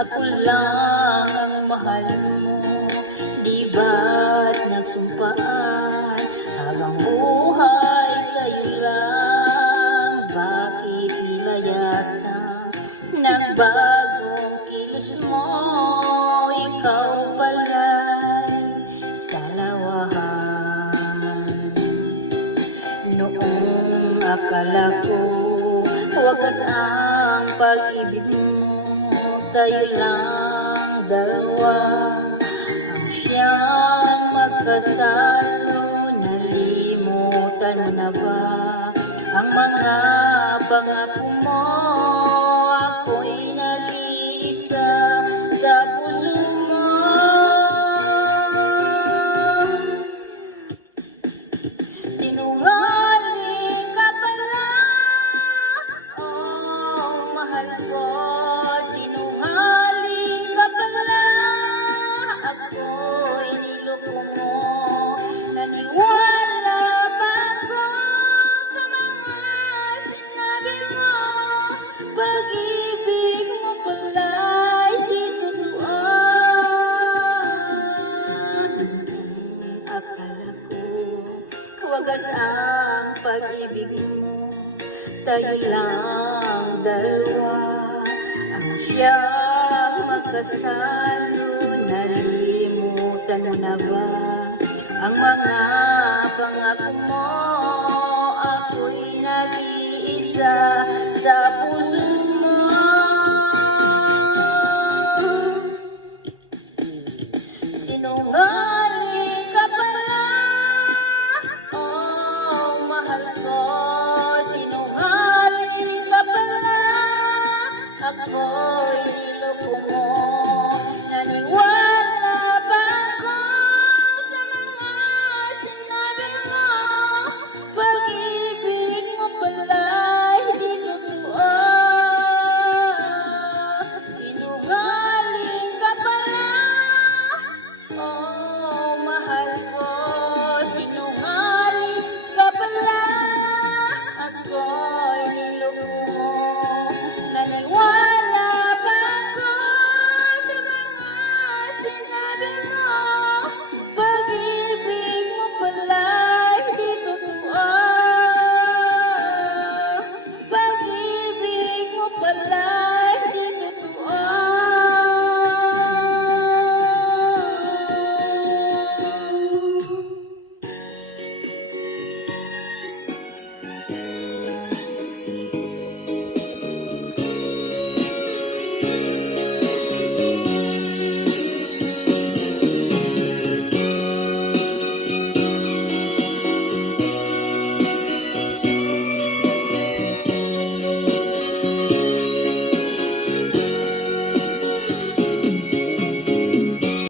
ako lang ang mahal mo. Di ba't nagsumpaan habang buhay kayo lang? Bakit tila yata nagbagong kilos mo? Ikaw pala'y salawahan. Noong akala ko wagas ang pag-ibig mo, tayo lang dalawa ang siyang magkasalo. Nalimutan mo na ba ang mga pangako mo? Ako'y nag-iisa sa puso mo. Sinungaling ka pala, oh mahal ko. Sinungaling ka pala, ako'y niloko mo. Naniwala ba ako sa mga sinabi mo? Pag-ibig mo pala'y di totoo. Akala ko wagas ang pag-ibig mo, tayo lang dalawa ang siyang magkasalo. Nalimutan mo na ba ang mga pangako mo? Ako'y nag-iisa sa puso mo. Sinungaling ka pala, oh mahal ko. Sinungaling ka pala, ako